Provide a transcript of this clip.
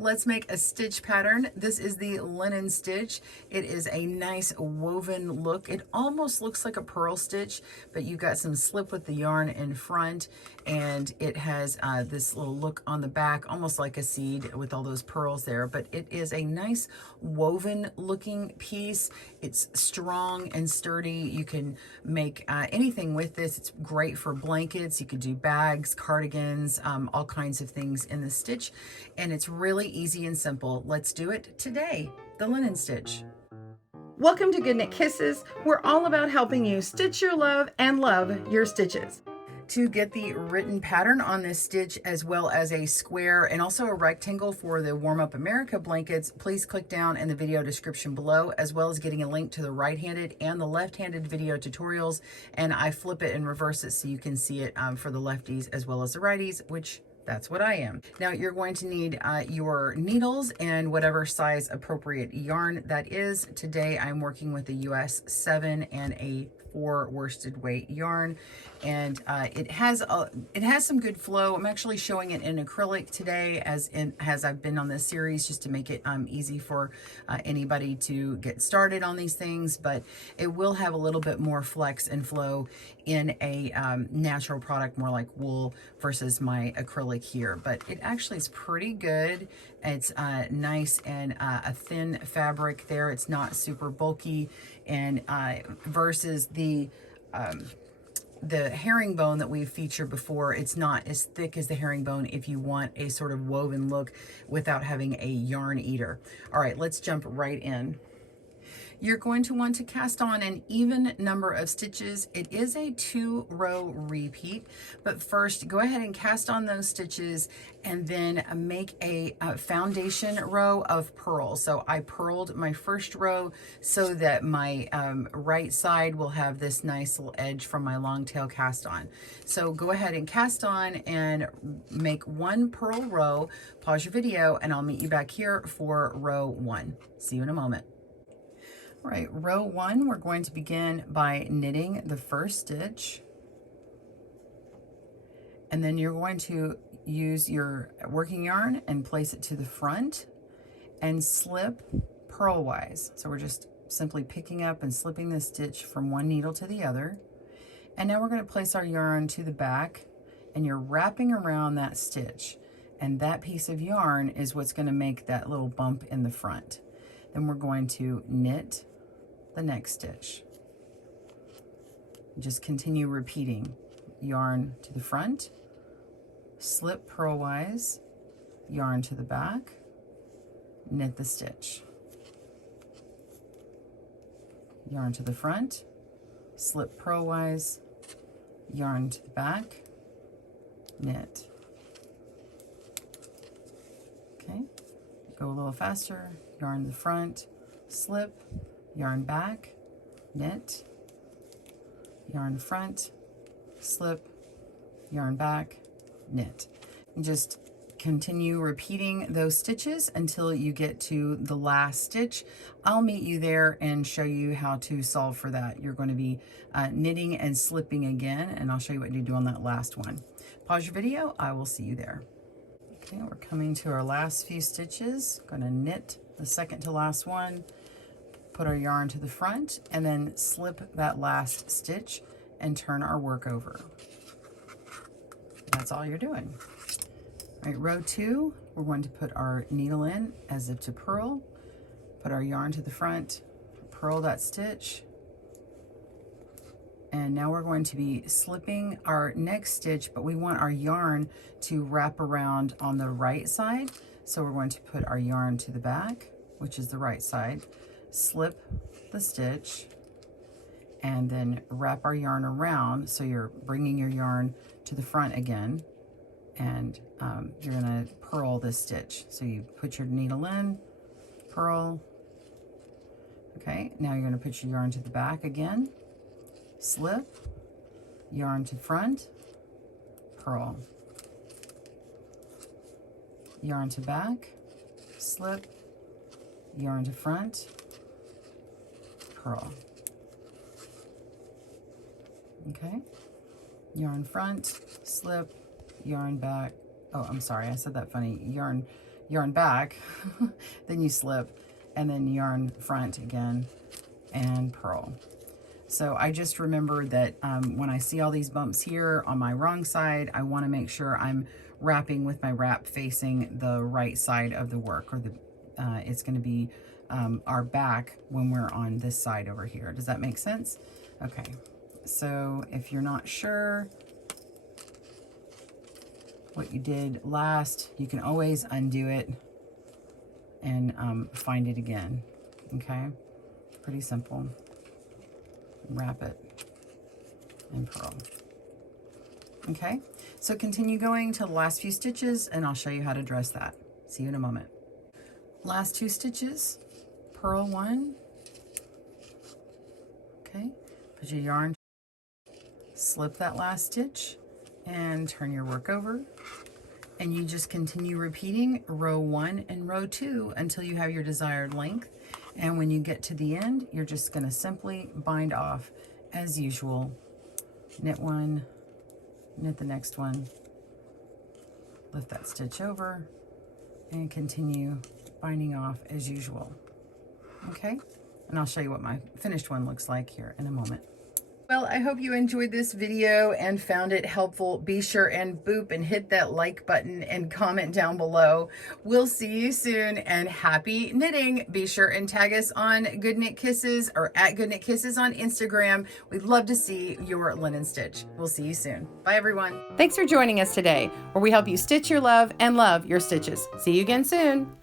Let's make a stitch pattern. This is the linen stitch. It is a nice woven look. It almost looks like a purl stitch, but you've got some slip with the yarn in front, and it has this little look on the back, almost like a seed with all those pearls there, but it is a nice woven looking piece. It's strong and sturdy. You can make anything with this. It's great for blankets. You could do bags, cardigans, all kinds of things in the stitch, and it's really easy and simple. Let's do it today, the linen stitch. Welcome to GoodKnit Kisses. We're all about helping you stitch your love and love your stitches. To get the written pattern on this stitch, as well as a square and also a rectangle for the Warm Up America blankets, please click down in the video description below, as well as getting a link to the right-handed and the left-handed video tutorials. And I flip it and reverse it so you can see it for the lefties as well as the righties, which that's what I am. Now you're going to need your needles and whatever size appropriate yarn that is. Today I'm working with a US 7 and a 4 worsted weight yarn, and it has some good flow. I'm actually showing it in acrylic today, as I've been on this series, just to make it easy for anybody to get started on these things. But it will have a little bit more flex and flow in a natural product, more like wool versus my acrylic here. But it actually is pretty good. It's nice and a thin fabric there. It's not super bulky, and versus the herringbone that we've featured before, it's not as thick as the herringbone if you want a sort of woven look without having a yarn eater. All right, let's jump right in. You're going to want to cast on an even number of stitches. It is a 2-row repeat, but first go ahead and cast on those stitches and then make a foundation row of purls. So I purled my first row so that my right side will have this nice little edge from my long tail cast on. So go ahead and cast on and make 1 purl row. Pause your video and I'll meet you back here for row 1. See you in a moment. All right, row 1, we're going to begin by knitting the first stitch. And then you're going to use your working yarn and place it to the front and slip purlwise. So we're just simply picking up and slipping the stitch from one needle to the other. And now we're going to place our yarn to the back, and you're wrapping around that stitch. And that piece of yarn is what's going to make that little bump in the front. Then we're going to knit the next stitch. Just continue repeating. Yarn to the front, slip purlwise, yarn to the back, knit the stitch. Yarn to the front, slip purlwise, yarn to the back, knit. Okay, go a little faster. Yarn to the front, slip, yarn back, knit, yarn front, slip, yarn back, knit. And just continue repeating those stitches until you get to the last stitch. I'll meet you there and show you how to solve for that. You're going to be knitting and slipping again, and I'll show you what to do on that last one. Pause your video. I will see you there. Okay, we're coming to our last few stitches. Going to knit the second to last one, put our yarn to the front, and then slip that last stitch and turn our work over. That's all you're doing. All right, row 2, we're going to put our needle in as if to purl, put our yarn to the front, purl that stitch, and now we're going to be slipping our next stitch, but we want our yarn to wrap around on the right side. So we're going to put our yarn to the back, which is the right side, slip the stitch, and then wrap our yarn around. So you're bringing your yarn to the front again, and you're gonna purl this stitch. So you put your needle in, purl. Okay, now you're gonna put your yarn to the back again, slip, yarn to front, purl. Yarn to back, slip, yarn to front, purl. Okay, yarn front, slip, yarn back. Oh, I'm sorry, I said that funny. Yarn yarn back, then you slip, and then yarn front again and purl. So I just remembered that when I see all these bumps here on my wrong side, I want to make sure I'm wrapping with my wrap facing the right side of the work, or the it's going to be our back when we're on this side over here. Does that make sense? Okay, so if you're not sure what you did last, you can always undo it and find it again. Okay, pretty simple. Wrap it and purl. Okay, so continue going to the last few stitches and I'll show you how to dress that. See you in a moment. Last 2 stitches, purl 1. Okay, put your yarn, slip that last stitch and turn your work over, and you just continue repeating row 1 and row 2 until you have your desired length. And when you get to the end, you're just going to simply bind off as usual. Knit 1, knit the next one, lift that stitch over, and continue binding off as usual. Okay, and I'll show you what my finished one looks like here in a moment. Well, I hope you enjoyed this video and found it helpful. Be sure and boop and hit that like button and comment down below. We'll see you soon, and happy knitting. Be sure and tag us on GoodKnit Kisses or at GoodKnit Kisses on Instagram. We'd love to see your linen stitch. We'll see you soon. Bye, everyone. Thanks for joining us today, where we help you stitch your love and love your stitches. See you again soon.